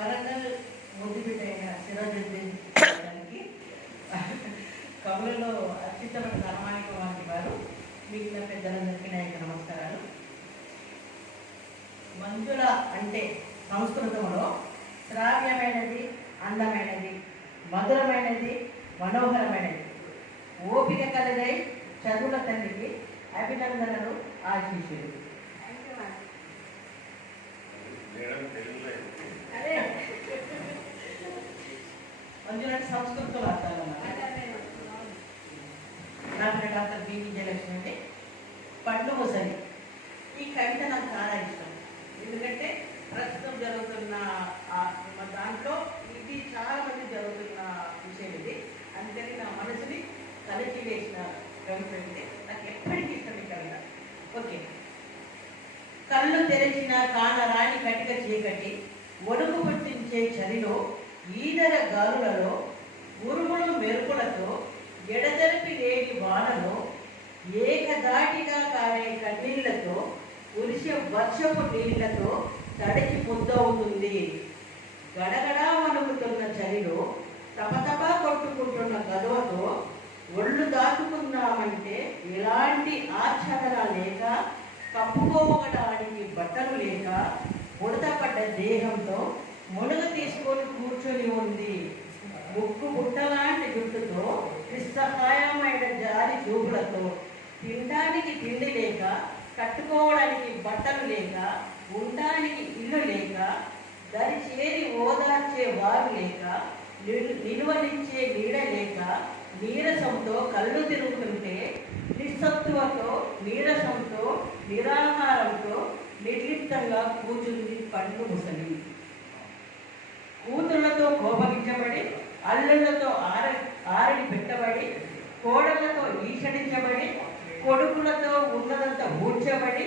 వరంగల్ ముద్దుబిడ్డైన సిరాజుద్దీన్ గారికి కవులలో అత్యుత్తమ తనమానిక వంటి వారు మిగిలిన పెద్దలందరికీ నా యొక్క నమస్కారాలు. మంజుల అంటే సంస్కృతంలో శ్రావ్యమైనది, అందమైనది, మధురమైనది, మనోహరమైనది, ఓపిక కలదై చదువుల తల్లికి అభినందనలు, ఆశీస్సులు. అదే మంజుల సంస్కృతంలో అర్థాలు నా పేరు డాక్టర్ బి విజయలక్ష్మి అండి. పండ్లు ముసలి ఈ కవిత నాకు చాలా ఇష్టం. ఎందుకంటే ప్రస్తుతం జరుగుతున్న దాంట్లో ఇది చాలా మంది జరుగుతున్న విషయం ఇది. అందుకని నా మనసుని కలిసి వేసిన కవిత అంటే నాకు ఎప్పటికీ ఇష్టం ఈ కవిత. ఓకే. కళ్ళు తెరిచిన కానరాని కటిక చీకటి, ఒడుగు పుట్టించే చలిలో, ఈదర గాలులలో, ఉరుములు మెరుపులతో, ఎడతెరిపి లేని వానలో, ఏకదాటిగా కారే కన్నీళ్లతో, కురిసే వర్షపు నీళ్లతో తడిచి ముద్దవుతుంది. గడగడా వణుకుతున్న చలిలో, తపతపా కొట్టుకుంటున్న గదవతో ఒళ్ళు దాటుకుందామంటే ఎలాంటి ఆచ్ఛాదన లేక, కప్పుకోవడానికి బట్టలు లేక, ఉడతపడ్డ దేహంతో మునుగ తీసుకొని కూర్చొని ఉంది. ముక్కు బుట్టలాంటి జుట్టుతో, నిస్సహాయమైన జారి చూపులతో, తినడానికి తిండి లేక, కట్టుకోవడానికి బట్టలు లేక, ఉండడానికి ఇల్లు లేక, దరి చేరి ఓదార్చే వారు లేక, నిలువనిచ్చే నీడ లేక, నీరసంతో కళ్ళు తిరుగుతుంటే, నిస్సత్తువతో, నీరసంతో, నిరాహారంతో నిర్లిప్తంగా కూర్చుంది పండ్లు ముసలి. కూతుళ్లతో కోపగించబడి, అల్లుళ్లతో ఆరడి పెట్టబడి, కోడళ్లతో ఈషడించబడి, కొడుకులతో ఉన్నదంతా ఊడ్చబడి,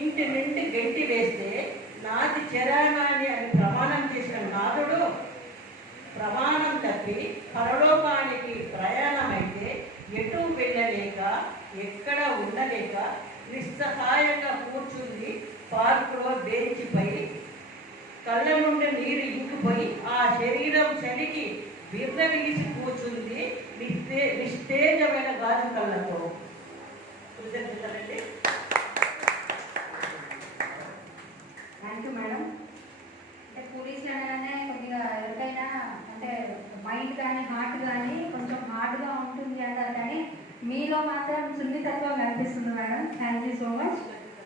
ఇంటి నింటి గెంటి వేస్తే నాది చెరానాని అని ప్రమాణం చేసిన నాదుడు ప్రమాణం తప్పి పరలోకానికి ప్రయాణమైతే ఎటు వెళ్ళలేక, ఎక్కడ ఉండలేక నిస్సహాయంగా కూర్చుంది పార్కులో బెంచిపై. కళ్ళ నుండి నీరు ఇంకిపోయి ఆ శరీరం చలికి బిర్రవిగిసి కూర్చుంది నిస్తేజమైన గాజు కళ్ళతో. కృతజ్ఞతలండి.